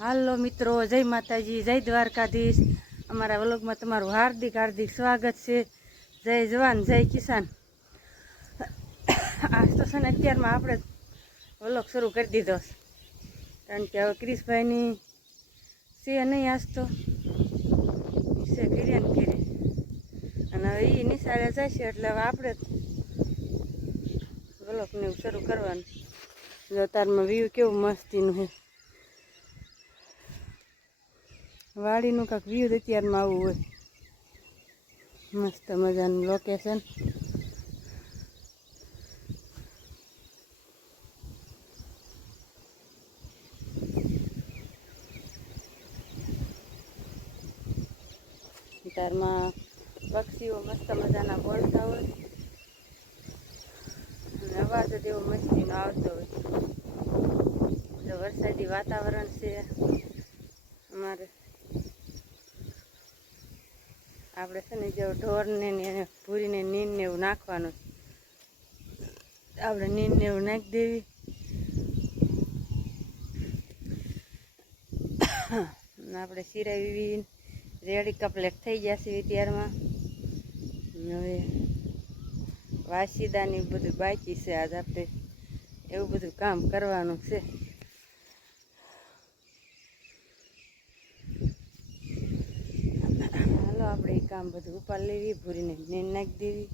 હાલો મિત્રો, જય માતાજી, જય દ્વારકાધીશ। અમારા વ્લોગમાં તમારું હાર્દિક હાર્દિક સ્વાગત છે। જય જવાન, જય કિસાન। આજ તો છે ને અત્યારમાં આપણે વ્લોગ શરૂ કરી દીધો છે, કારણ કે હવે ક્રિશભાઈની છે નહીં આજ તો છે ઘીરે ને ઘીરે, અને હવે એ નિશાળે જશે એટલે હવે આપણે વ્લોગને શરૂ કરવાનું। જો તારમાં વ્યૂ કેવું મસ્તીનું છે, વાડીનું કાંક વ્યૂ અત્યારમાં આવું હોય, મસ્ત મજાનું લોકેશન। તારમાં પક્ષીઓ મસ્ત મજાના બોલતા હોય અને અવાજ જ એવો મસ્તીનો આવતો હોય। જો વરસાદી વાતાવરણ છે અમારે, આપણે છે ને જો ઢોરને ને પૂરીને નીંદને એવું નાખવાનું, આપણે નીંદને એવું નાખી દેવી અને આપણે સિરાવી રેડી કમ્પ્લેટ થઈ જશે ત્યારમાં। હવે વાસીદાની બધું બાકી છે, આજ આપણે એવું બધું કામ કરવાનું છે। હાલો આપણે એ કામ બધું ઉપાડ લેવી, ભૂરીને નીંદ નાખી દેવી।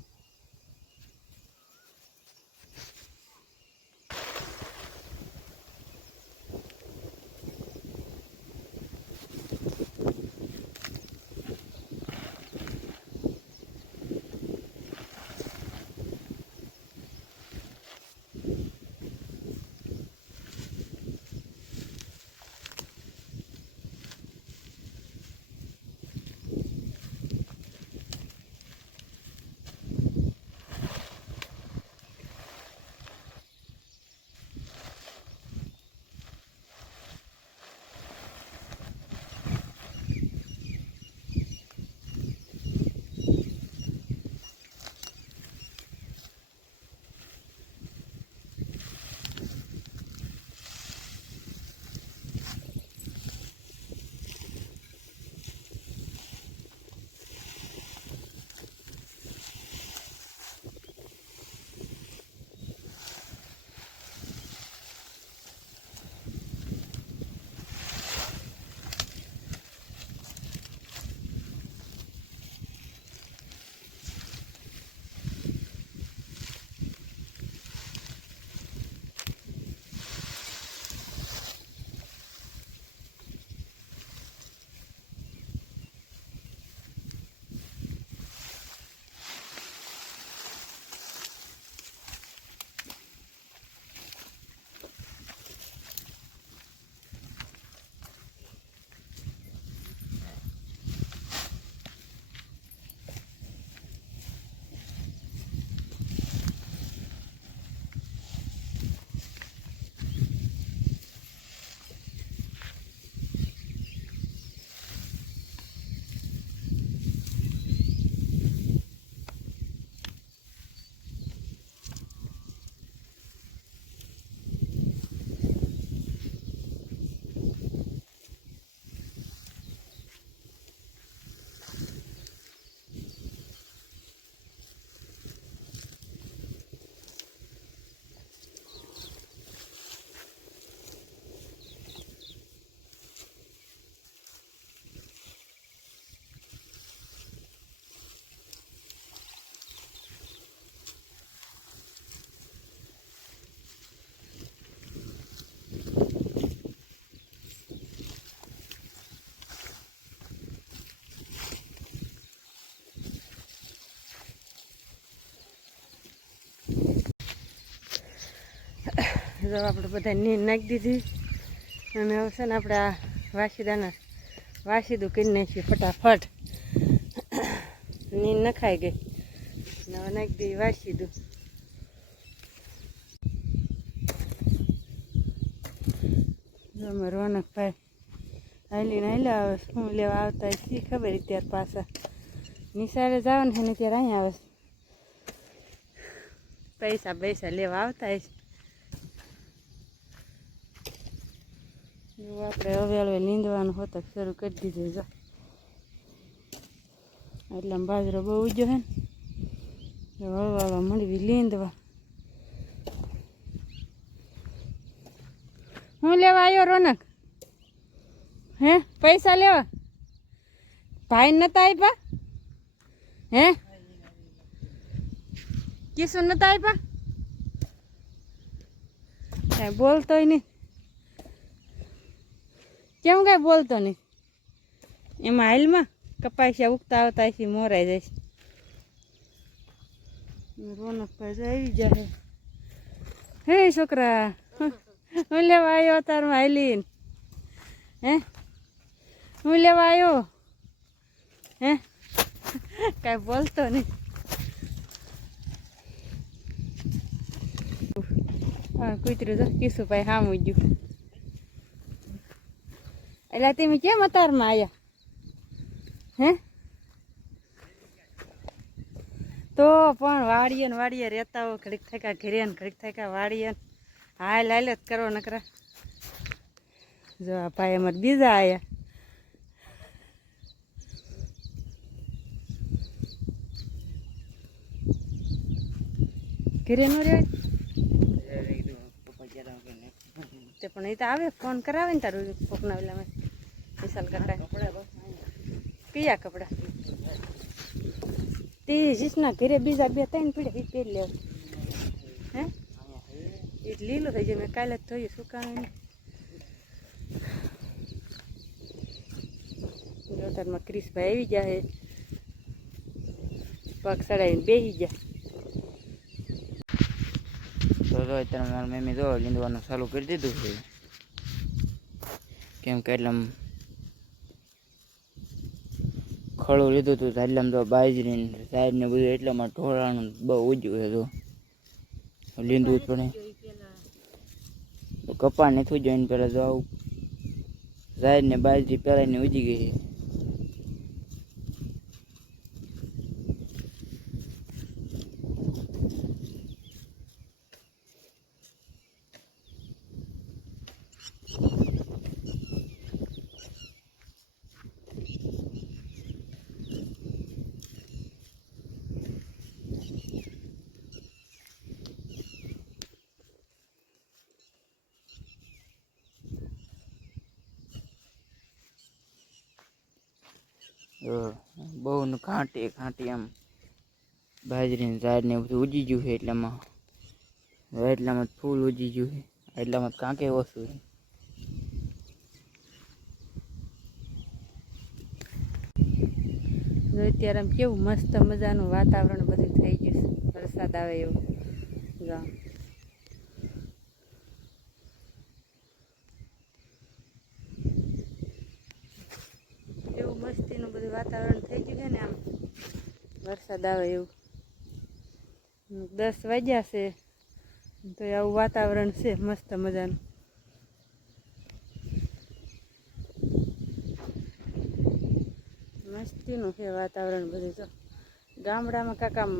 જો આપણે બધા નીંદ નાખી દીધી, અને હવે છે ને આપણે આ વાસીદું કરી નાખીએ ફટાફટ। નીંદ નખાઈ ગઈ, હવે નાખી દઈએ વાસીદું। જો અમે રોનકભાઈ હાલીને હાલ્યા આવે, શું લેવા આવતા શી ખબર, ત્યારે પાછા નિશાળે જવાનું છે ને ત્યારે અહીંયા આવે પૈસા લેવા આવતા હશે। આપણે હવે નીંદવાનું હોતા શરૂ કરી દીધું જો એટલે બાજરો બહુ ઉજ્યો હે ને હળવા મળવી લીંદવા. હું લેવા આવ્યો રોનક? હે પૈસા લેવા ભાઈ નતા આપ્યા? હે કિસુ નતા આપ્યા? કાંઈ બોલતોય નહીં. કેમ કાંઈ બોલતો નહીં? એમાં હાલમાં કપાસિયા ઉગતા આવતા છે મોરાઈ જાય છે. રોનકભાઈ આવી જાય. હે છોકરા હું લેવા આવ્યો તારમાં હાલીને? હે હું લેવા આવ્યો? હે કાંઈ બોલતો નહીં. હા કૂતરું તો કિશુભાઈ સામું ગયું. એટલે તમે કેમ અતારમાં આવ્યા? હે તો પણ વાડીએ ને વાડીએ રહેતા હો, ઘડીક થાકા ઘરે ને ઘડીક થાકા વાડીએ ને હાલ હાલ જ કરો નકરા. જો આ ભાઈ અમારે બીજા આવ્યા. ઘરે નો રહે તે પણ એ તો આવે ફોન કરાવે ને તારું કોકના વેલામાં વિશાલ કાકા. કયા કપડા? તે જીસના ઘરે બીજા 2-3 પીડ્યા એ પહેરી લેવા. હે એ લીલું થઈ જાય. મેં કાલે જ થયું સુકાવે ને તારમાં ક્રિશભાઈ આવી જાય પગ ચડાવીને બેસી જાય. તો અત્યારે મારી મમ્મી તો લીંદવાનું ચાલુ કરી દીધું છે. કેમ કે એટલે ખડું લીધું હતું એટલે તો બાજરી સાઈડ ને બધું એટલામાં ઢોળાનું બહુ ઉજ્યું છે. તો લીંદવું જ પડે. તો કપા નથી જોઈને પેલા તો આવું સાઈડ ને બાજરી પેલાની ઉજી ગઈ છે. બહુ ઘાંટી ઘાંટી આમ બાજરીની ઝાડ ને બધું ઉજી ગયું છે. એટલામાં ફૂલ ઉજી ગયું છે. એટલામાં કાંકે ઓછું છે. અત્યારે આમ કેવું મસ્ત મજાનું વાતાવરણ બધું થઈ ગયું છે. વરસાદ આવે એવું જો એવું મસ્તીનું બધું વાતાવરણ થઈ ગયું છે ને આમ વરસાદ આવે એવું. 10 વાગ્યા છે તો આવું વાતાવરણ છે મસ્ત મજાનું. મસ્તીનું છે વાતાવરણ બધું. તો ગામડામાં કાંક આમ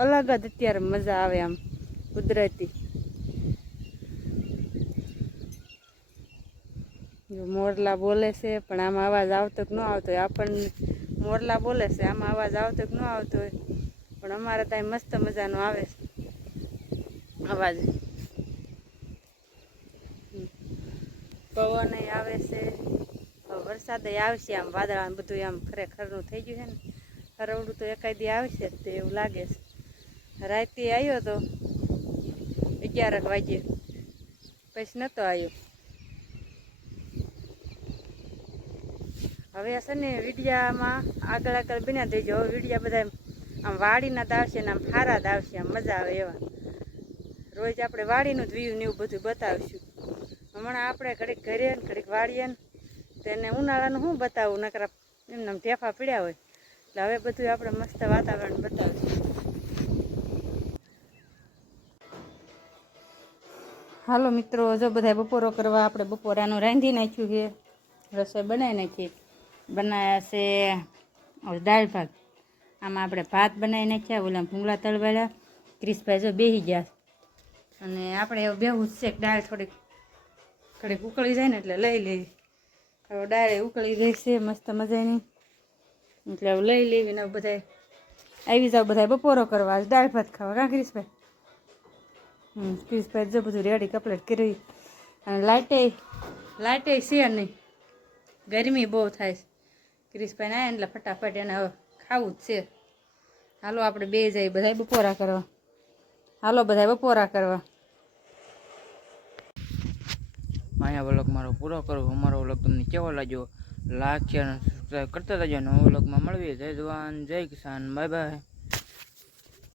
અલગ જ અત્યારે મજા આવે આમ કુદરતી. મોરલા બોલે છે પણ આમાં અવાજ આવતો કે ન આવતો હોય. આપણને મોરલા બોલે છે આમાં અવાજ આવતો કે ન આવતો હોય પણ અમારે ત્યાં મસ્ત મજાનો આવે છે અવાજ. પવન આવે છે. વરસાદ આવશે આમ વાદળા બધું આમ ખરેખરનું થઈ ગયું છે ને. હરવડું તો એકાદી આવશે તે એવું લાગે છે. રાતે આવ્યો તો 11 વાગ્યે પછી નહોતો આવ્યો. હવે છે ને વિડીયામાં આગળ બન્યા દેજો. હવે વિડીયા બધા આમ વાડીના જ આવશે ને આમ સારા જ આવશે. આમ મજા આવે એવા. રોજ આપણે વાડીનું જ વ્યૂ ને એવું બધું બતાવીશું. હમણાં આપણે ઘડીક ઘરે ને ઘડીક વાડીએ ને તેને ઉનાળાનું શું બતાવું નકરા એમને ઢેફા પીડ્યા હોય. એટલે હવે બધું આપણે મસ્ત વાતાવરણ બતાવીશું. હાલો મિત્રો, જો બધા બપોરો કરવા આપણે બપોરાનું રાંધી નાખ્યું છે. રસોઈ બનાવી નાખી. બનાવ્યા છે દાળ ભાત. આમાં આપણે ભાત બનાવી નાખ્યા. ઓલા ભૂંગળા તળવાળા. ક્રિશભાઈ જો બેસી ગયા અને આપણે એવું બેહું જ છે. દાળ થોડીક ઘડીક ઉકળી જાય ને એટલે લઈ લેવી. હવે ડાળે ઉકળી ગઈ છે મસ્ત મજાની, એટલે હવે લઈ લેવી ને બધા આવી જાવ બધા બપોરો કરવા, દાળ ભાત ખાવા. કાં ક્રિશભાઈ? ક્રિશભાઈ જો બધું રેડી કમ્પ્લીટ કરી. અને લાઇટે છે નહીં, ગરમી બહુ થાય છે. ક્રિશભાઈ ને એટલે ફટાફટ એને હવે ખાવું જ છે. હાલો આપણે બે જઈએ બધા બપોરા કરવા. હાલો બધા બપોરા કરવા. અહીંયા વ્લોગ મારો પૂરો કરો. અમારો વ્લોગ તમને કેવો લાગ્યો લાઈક શેર અને સબસ્ક્રાઈબ કરતા રહેજો. નવો વ્લોગમાં મળીએ. જય જવાન જય કિસાન, બાય બાય.